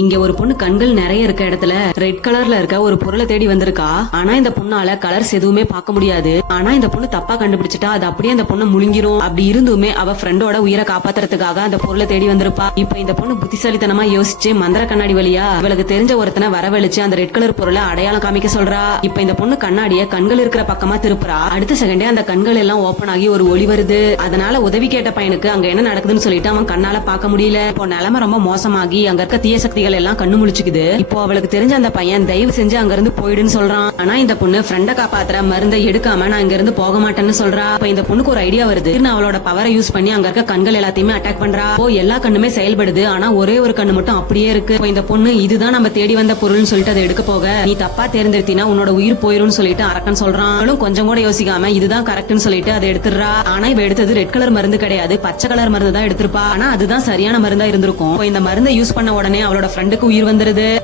இங்க ஒரு பொண்ணு கண்கள் நிறைய இருக்க இடத்துல ரெட் கலர்ல இருக்க ஒரு பொருளை தேடி வந்திருக்கா. ஆனா இந்த பொண்ணால கலர்ஸ் எதுவுமே பார்க்க முடியாது. ஆனா இந்த பொண்ணு தப்பா கண்டுபிடிச்சிட்டா அது அப்படியே அந்த பொண்ணு முழுங்கிரும். அப்படி இருந்துமே அவ ஃப்ரெண்டோட உயிரை காப்பாத்துறதுக்காக அந்த பொருளை தேடி வந்திருப்பா. இப்ப இந்த பொண்ணு புத்திசாலித்தனமா யோசிச்சு மந்திர கண்ணாடி வழியா இவளுக்கு தெரிஞ்ச ஒருத்தனை வரவழைச்சு அந்த ரெட் கலர் பொருளை அடையாளம் காமிக்க சொல்றா. இப்ப இந்த பொண்ணு கண்ணாடிய கண்கள் இருக்கிற பக்கமா திருப்புறா. அடுத்த செகண்டே அந்த கண்கள் எல்லாம் ஓபன் ஆகி ஒரு ஒளி வருது. அதனால உதவி கேட்ட பையனுக்கு அங்க என்ன நடக்குதுன்னு சொல்லிட்டு அவன் கண்ணால பார்க்க முடியல. இப்போ நிலைமை ரொம்ப மோசமாகி அங்க இருக்க தீய சக்தி எல்லாம் கண்ணு முழிச்சுக்குது. இப்போ அவளுக்கு தெரிஞ்ச அந்த பையன் தயவு செஞ்சு அங்க இருந்து போயிடுன்னு சொல்றான். ஆனா இந்த பொண்ணு ஃப்ரெண்ட காப்பாத்துற மருந்தை எடுக்காம நான் இங்க இருந்து போக மாட்டேன்னு சொல்றா. இப்ப இந்த பொண்ணுக்கு ஒரு ஐடியா வருது. அவளோட பவரை யூஸ் பண்ணி அங்க இருக்க கண்கள் எல்லாத்தையுமே அட்டாக் பண்றா. எல்லா கண்ணுமே செயல்படுது. ஆனா ஒரே ஒரு கண்ணு மட்டும் அப்படியே இருக்கு. இந்த பொண்ணு இதுதான் நம்ம தேடி வந்த பொருள்னு சொல்லிட்டு அதை எடுக்க போக நீ தப்பா தேர்ந்தெடுத்தினா உன்னோட உயிர் போயிரும்னு சொல்லிட்டு அரக்கன் சொல்றான். அவளும் கொஞ்சம் கூட யோசிக்காம இதுதான் கரெக்ட்னு சொல்லிட்டு அதை எடுத்துறா. ஆனா இவ எடுத்தது ரெட் கலர் மருந்து கிடையாது, பச்சை கலர் மருந்து தான் எடுத்திருப்பா. ஆனா அதுதான் சரியான மருந்தா இருந்திருக்கும். இந்த மருந்தை யூஸ் பண்ண உடனே அவளோட ஃப்ரெண்டுக்கு உயிர் வந்துருது.